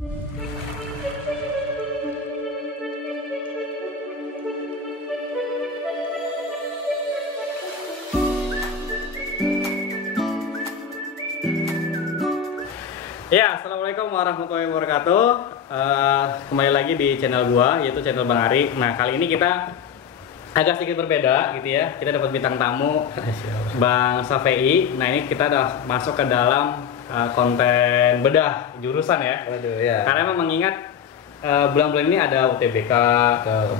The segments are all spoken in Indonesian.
Ya, assalamualaikum warahmatullahi wabarakatuh. Kembali lagi di channel gua, yaitu channel Bang Ari. Nah, kali ini kita agak sedikit berbeda, gitu ya. Kita dapat bintang tamu, Bang Safei. Nah, ini kita udah masuk ke dalam konten bedah jurusan ya. Waduh, ya. Karena memang mengingat bulan-bulan ini ada UTBK,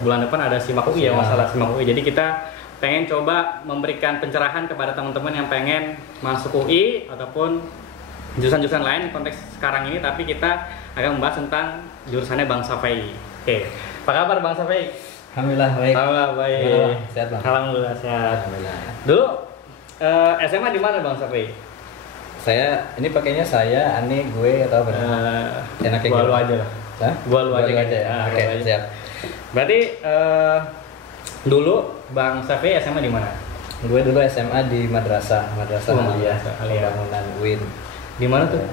bulan depan ada SIMAK UI ya, masalah SIMAK UI. Jadi kita pengen coba memberikan pencerahan kepada teman-teman yang pengen masuk UI ataupun jurusan-jurusan lain konteks sekarang ini, tapi kita akan membahas tentang jurusannya Bang Safei. Oke, apa kabar Bang Safei? Alhamdulillah baik. Alhamdulillah baik. Alhamdulillah, sehat Bang. Alhamdulillah sehat. Alhamdulillah. Dulu SMA di mana Bang Safei? Saya ini pakainya saya, Ani, gue atau apa? Enaknya gua gitu. lu aja lah. Hah? Gua lu aja. Oke, siap. Berarti dulu Bang Safei SMA di mana? Gue dulu SMA di Madrasah Aliyah, Pembangunan UIN. Di mana tuh?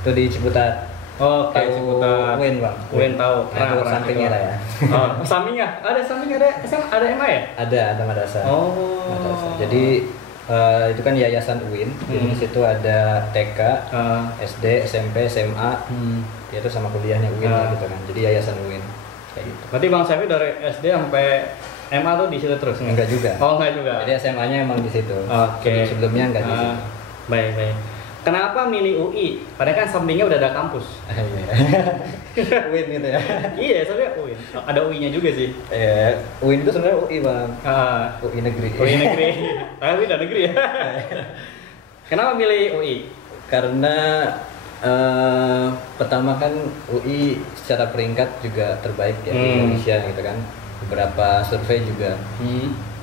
Itu di Ciputat. Oh, oke, Tahu Ciputat. UIN Bang. UIN tahu. Nah, itu sampingnya lah ya. Oh, sampingnya. Ada samping ada SMA, ada MA ya? Ada madrasah. Oh. Madrasah. Jadi itu kan yayasan UIN. Jadi di situ ada TK, SD, SMP, SMA. Itu sama kuliahnya UIN lah gitu kan. Jadi yayasan UIN kayak gitu. Berarti Bang Safei dari SD sampai MA tuh di situ terus? Enggak juga. Oh, enggak juga. Jadi SMA-nya emang di situ. Oke. Sebelumnya enggak di situ. Baik, baik. Kenapa milih UI? Padahal kan sampingnya udah ada kampus. UIN gitu ya. Iya, sebenarnya UIN. Ada UI-nya juga sih. UIN itu sebenarnya UI Bang. UI negeri. UI negeri. Tapi udah negeri ya. Kenapa milih UI? Karena pertama kan UI secara peringkat juga terbaik ya di Indonesia gitu kan. Beberapa survei juga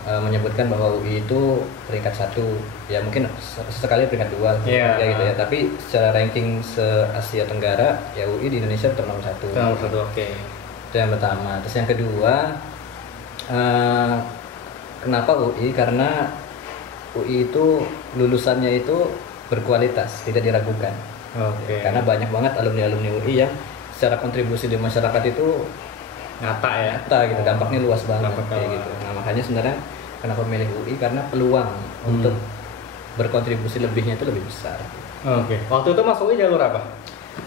menyebutkan bahwa UI itu peringkat 1, ya mungkin sesekali peringkat 2 ya gitu ya, tapi secara ranking se-Asia Tenggara ya UI di Indonesia nomor 1. Nomor 1, oke. Itu yang pertama. Terus yang kedua, kenapa UI? Karena UI itu lulusannya itu berkualitas, tidak diragukan. Oke. Karena banyak banget alumni-alumni UI yang secara kontribusi di masyarakat itu nyata gitu, dampaknya luas banget kayak gitu. Nah, makanya sebenarnya kenapa milih UI, karena peluang untuk berkontribusi lebihnya itu lebih besar. Oke. Waktu itu masuk UI jalur apa?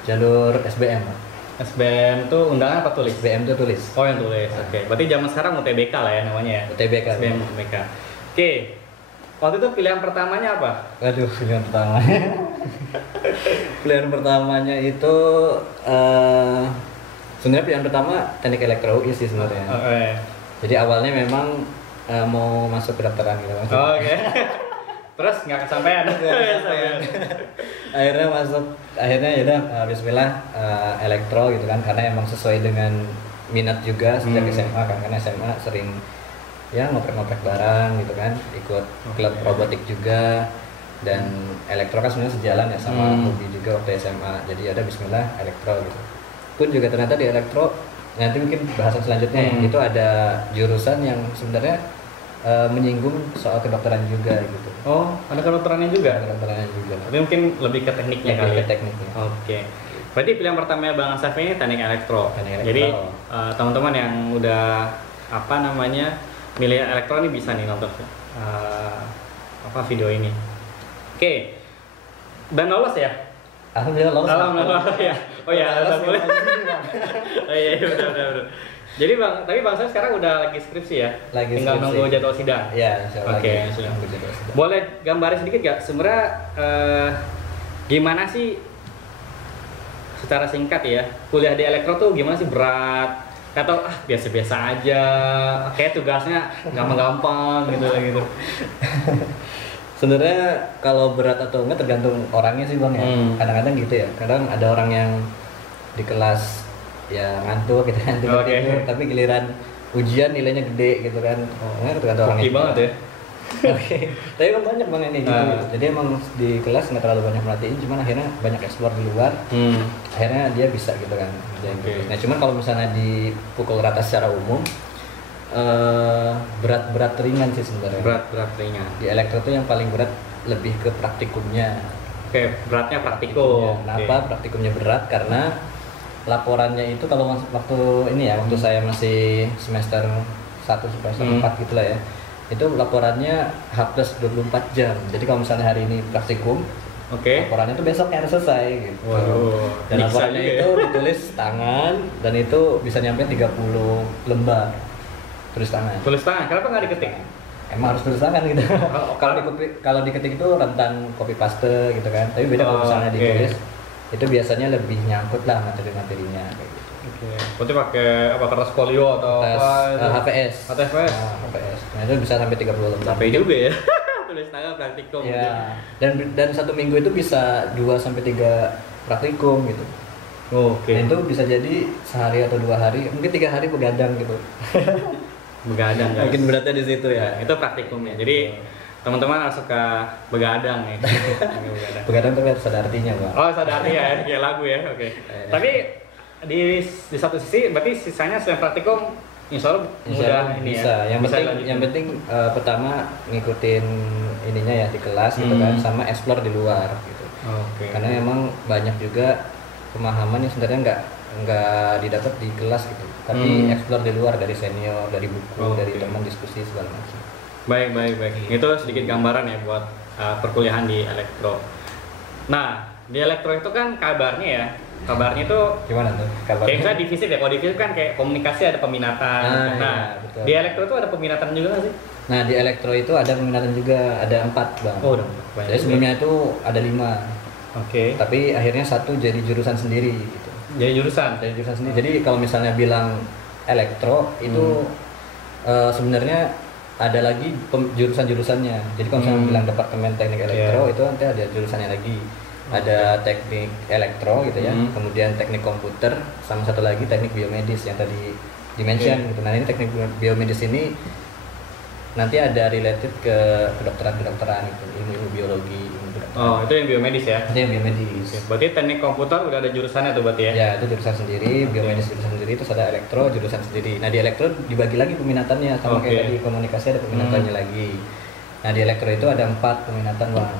Jalur SBM. SBM tuh undangan apa tulis? SBM itu tulis. Oh, yang tulis. Oke. Berarti zaman sekarang UTBK lah ya namanya ya. UTBK. SBM UTBK. Oke. Waktu itu pilihan pertamanya apa? Aduh, pilihan pertamanya. Pilihan pertamanya itu sebenarnya pilihan pertama teknik elektro UI sih sebenarnya. Jadi awalnya memang mau masuk kedokteran gitu. Oke. Terus nggak kesampaian. Akhirnya masuk, ya udah bismillah elektro gitu kan, karena emang sesuai dengan minat juga sejak SMA kan, karena SMA sering ya ngoprek-ngoprek barang gitu kan, ikut klub robotik juga, dan elektro kan sebenarnya sejalan ya sama hobi juga waktu SMA. Jadi ada bismillah elektro gitu. Pun juga ternyata di elektro, nanti mungkin bahasan selanjutnya itu ada jurusan yang sebenarnya menyinggung soal kedokteran juga gitu. Oh, ada kedokterannya juga? Ada kedokterannya juga. Tapi mungkin lebih ke tekniknya kali. Lebih ke tekniknya. Oke. Berarti pilihan pertama Bang Safei ini teknik elektro. Jadi teman-teman yang udah milih elektro ini bisa nih nonton video ini. Oke. Dan lolos ya? Alhamdulillah lolos. Alhamdulillah ya. Oh ya, udah boleh. Oh iya, benar. Jadi tapi Bang Safei sekarang udah lagi skripsi ya? Tinggal nunggu jadwal sidang. Iya, insyaallah. Oke, boleh gambarin sedikit gak sebenarnya gimana sih secara singkat ya kuliah di elektro tuh gimana sih, berat atau biasa-biasa aja, kayak tugasnya gampang-gampang gitu. Sebenarnya kalau berat atau enggak tergantung orangnya sih Bang ya. Kadang-kadang gitu ya. Kadang ada orang yang di kelas ya ngantuk gitu kan, tidur, tapi giliran ujian nilainya gede gitu kan. Tergantung orangnya. Oke banget ya. Oke. Tapi emang banyak Bang ini gitu. Jadi emang di kelas nggak terlalu banyak merhatiin, cuman akhirnya banyak eksplor di luar. Akhirnya dia bisa gitu kan. Nah, cuman kalau misalnya dipukul rata secara umum, berat ringan sih sebenarnya. Berat ringan. Di elektro tuh yang paling berat lebih ke praktikumnya. Oke, beratnya praktikum. Kenapa praktikumnya berat? Karena laporannya itu kalau waktu ini ya, waktu saya masih semester 1 semester 4 gitu lah ya, itu laporannya H plus 24 jam. Jadi kalau misalnya hari ini praktikum, laporannya itu besoknya harus selesai gitu. Dan laporannya itu ditulis tangan, dan itu bisa nyampe 30 lembar tulis tangan. Tulis tangan, kenapa nggak diketik? Emang harus tulis tangan gitu. Kalau diketik itu rentan copy paste gitu kan. Tapi beda kalau misalnya ditulis, itu biasanya lebih nyangkut lah materi-materinya kayak gitu. Berarti pakai apa, kertas folio atau HPS. HPS. HPS. Nah, itu bisa sampai 30 lembar. Capek juga ya. Tulis tangan praktikum. Ya. Dan 1 minggu itu bisa 2 sampai 3 praktikum gitu. Nah, itu bisa jadi sehari atau 2 hari, mungkin 3 hari begadang gitu. Begadang guys. Mungkin beratnya di situ ya. Itu praktikumnya. Jadi teman-teman harus suka begadang ya. Begadang tapi harus ada artinya, Bang. Oh, ada artinya ya, kayak lagu ya. Tapi di satu sisi berarti sisanya selain praktikum insya Allah mudah ini bisa. Ya. Yang penting pertama ngikutin ininya ya di kelas gitu kan, sama explore di luar gitu. Karena memang banyak juga pemahaman yang sebenarnya nggak didapat di kelas gitu, tapi explore di luar, dari senior, dari buku, dari teman diskusi segala macam. Baik. Itu sedikit gambaran ya buat perkuliahan di elektro. Nah, di elektro itu kan kabarnya itu gimana tuh kabarnya? Kayak misalnya divisi ya, kalau divisi kan kayak komunikasi ada peminatan. Nah, betul. Di elektro itu ada peminatan juga nggak sih? Nah, di elektro itu ada peminatan juga, ada 4 Bang. Oh, udah. Jadi sebelumnya itu ada 5. Tapi akhirnya 1 jadi jurusan sendiri gitu. Jadi jurusan sendiri. Jadi kalau misalnya bilang elektro itu sebenarnya ada lagi jurusan-jurusannya. Jadi kalau misalnya bilang departemen teknik elektro itu nanti ada jurusannya lagi. Ada teknik elektro gitu ya, kemudian teknik komputer, sama satu lagi teknik biomedis yang tadi dimention gitu. Nah, ini teknik biomedis ini nanti ada related ke kedokteran itu, ilmu biologi, ilmu kedokteran. Oh, itu yang biomedis ya? Itu yang biomedis. Berarti teknik komputer udah ada jurusannya tuh berarti ya? Ya, itu jurusan sendiri, biomedis jurusan sendiri, terus ada elektro jurusan sendiri. Nah, di elektro dibagi lagi peminatannya, sama kayak tadi komunikasi ada peminatannya lagi. Nah, di elektro itu ada 4 peminatan, Bang.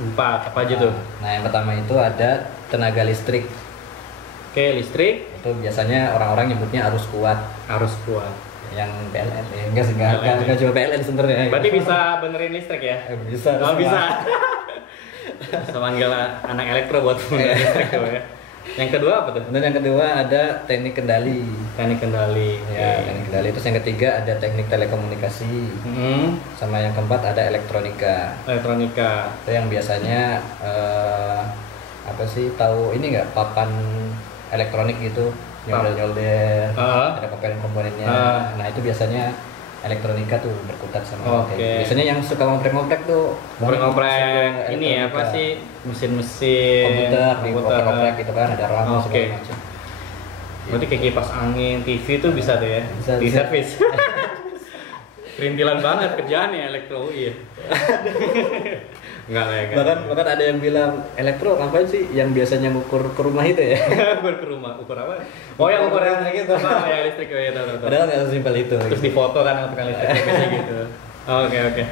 4, apa aja tuh? Nah, yang pertama itu ada tenaga listrik. Listrik. Itu biasanya orang-orang nyebutnya arus kuat. Yang PLN ya, enggak cuma PLN sebenarnya. Berarti bisa benerin listrik ya? Bisa. Bisa. Bisa manggil anak elektro buat benerin listrik tuh ya. Yang kedua apa tuh? Dan yang kedua ada teknik kendali. Ya, teknik kendali. Terus yang ketiga ada teknik telekomunikasi. Sama yang keempat ada elektronika. Itu yang biasanya apa sih, tahu ini nggak, papan elektronik gitu, nyolder, ada komponen-komponennya. Nah, itu biasanya elektronika tuh berkutat sama biasanya yang suka ngoprek-ngoprek tuh ini apa sih, mesin-mesin komputer dioprek-oprek gitu kan, ada RAM segala macam. Berarti kayak kipas angin, TV tuh bisa tuh ya, di servis. Perintilan banget kerjaannya elektro ya. Enggak. Bahkan ada yang bilang elektro ngapain sih, yang biasanya ngukur ke rumah itu ya. Ukur apa? Oh, yang ukur yang gitu. Ya listrik ya, tahu. Padahal nggak sesimpel itu. Terus difoto kan untuk listrik biasa gitu. Oke.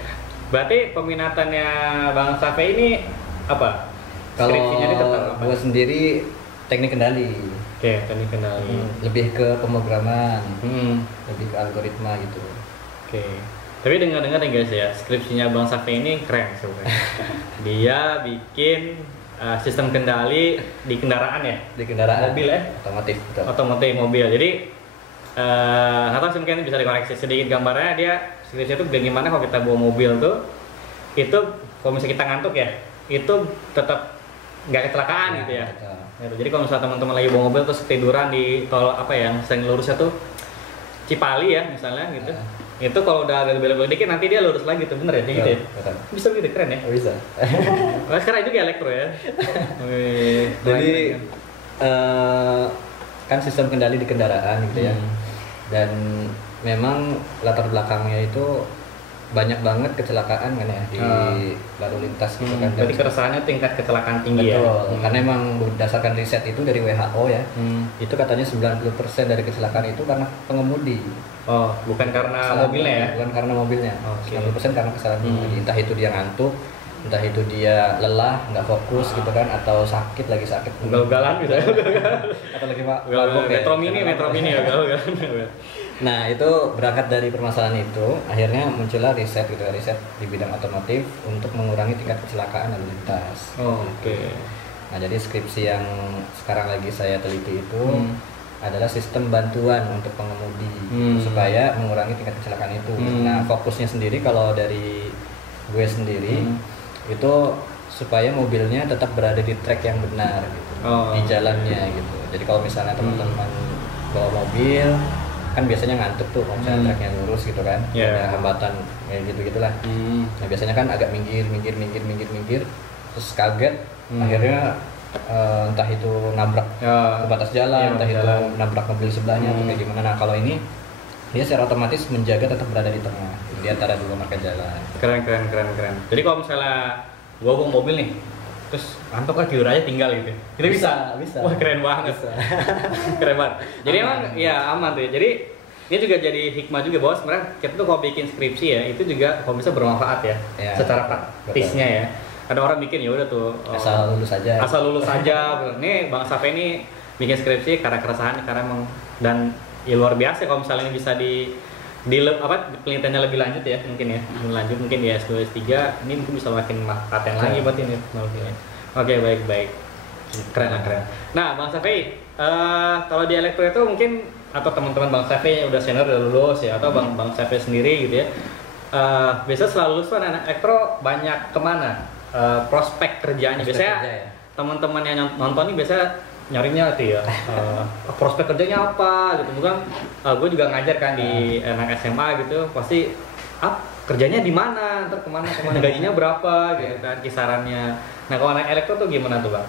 Berarti peminatannya Bang Safe ini apa? Kalau gua sendiri teknik kendali. Teknik kendali. Lebih ke pemrograman. Lebih ke algoritma gitu. Tapi dengar-dengar nih guys ya, skripsinya Bang Safe ini keren sebenarnya. Dia bikin sistem kendali di kendaraan ya? Di kendaraan. Mobil ya? Otomotif mobil. Jadi nggak tahu sih, mungkin bisa dikoreksi sedikit gambarnya. Dia skripsi itu bagaimana kalau kita bawa mobil tuh, itu kalau misalnya kita ngantuk ya, itu tetap nggak kecelakaan gitu ya. Gitu. Jadi kalau misalnya teman-teman lagi bawa mobil terus ketiduran di tol apa ya, yang sering lurusnya tuh Cipali ya misalnya gitu. Itu kalau udah agak belok-belok dikit nanti dia lurus lagi tuh, bener ya? Gitu ya? Bisa gitu, keren ya? Bisa. Sekarang juga elektro ya? Jadi kan sistem kendali di kendaraan gitu ya. Dan memang latar belakangnya itu banyak banget kecelakaan kan ya di lalu lintas gitu kan. Berarti keresahannya tingkat kecelakaan tinggi. Betul, karena emang berdasarkan riset itu dari WHO ya, itu katanya 90% dari kecelakaan itu karena pengemudi. Oh, bukan karena mobilnya ya? Bukan karena mobilnya. 90% karena kesalahan pengemudi. Entah itu dia ngantuk, entah itu dia lelah, nggak fokus gitu kan, atau sakit, lagi sakit, ugal-ugalan gitu. atau lagi mabuk ya. Metro mini ya ugal-ugalan. Nah itu berangkat dari permasalahan itu, akhirnya muncullah riset gitu, riset di bidang otomotif untuk mengurangi tingkat kecelakaan lalu lintas. Oh, oke. Nah jadi skripsi yang sekarang lagi saya teliti itu adalah sistem bantuan untuk pengemudi supaya mengurangi tingkat kecelakaan itu. Nah fokusnya sendiri kalau dari gue sendiri itu supaya mobilnya tetap berada di track yang benar gitu, di jalannya gitu. Jadi kalau misalnya teman-teman bawa mobil kan biasanya ngantuk tuh kalau misalnya tracknya lurus gitu kan, ada hambatan kayak gitu-gitulah. Nah biasanya kan agak minggir terus kaget, akhirnya entah itu nabrak ke batas jalan, entah itu nabrak mobil sebelahnya atau kayak gimana. Nah kalau ini dia secara otomatis menjaga tetap berada di tengah di antara dua marka jalan. Keren. Jadi kalau misalnya gua bawa mobil nih, terus ngantuk kan aja tinggal gitu. Itu bisa. Wah keren banget. Keren banget. Jadi emang ya aman tuh ya. Jadi ini juga jadi hikmah juga bahwa sebenarnya kita tuh kalau bikin skripsi ya itu juga kalau bisa bermanfaat ya, secara praktisnya ya. Ada orang bikin ya udah tuh asal lulus aja. Nih Bang Safe ini bikin skripsi karena keresahan, karena emang dan ya luar biasa kalau misalnya ini bisa di penelitiannya lebih lanjut ya, mungkin di S2 S3 ini mungkin bisa makin paten lagi buat ini teknologinya. Oke, baik. Keren. Nah, Bang Safe, kalau di elektro itu mungkin atau teman-teman Bang Safe yang udah senior udah lulus ya, atau Bang Safe sendiri gitu ya. Biasanya setelah lulus tuh anak elektro banyak kemana? Prospek kerjanya biasanya teman-teman yang nonton ini biasanya nyarinya tuh ya prospek kerjanya apa gitu. Bukan gue juga ngajar kan di anak SMA gitu, pasti kerjanya di mana, ntar kemana gajinya berapa gitu kan kisarannya. Nah kalau anak elektro tuh gimana tuh Bang?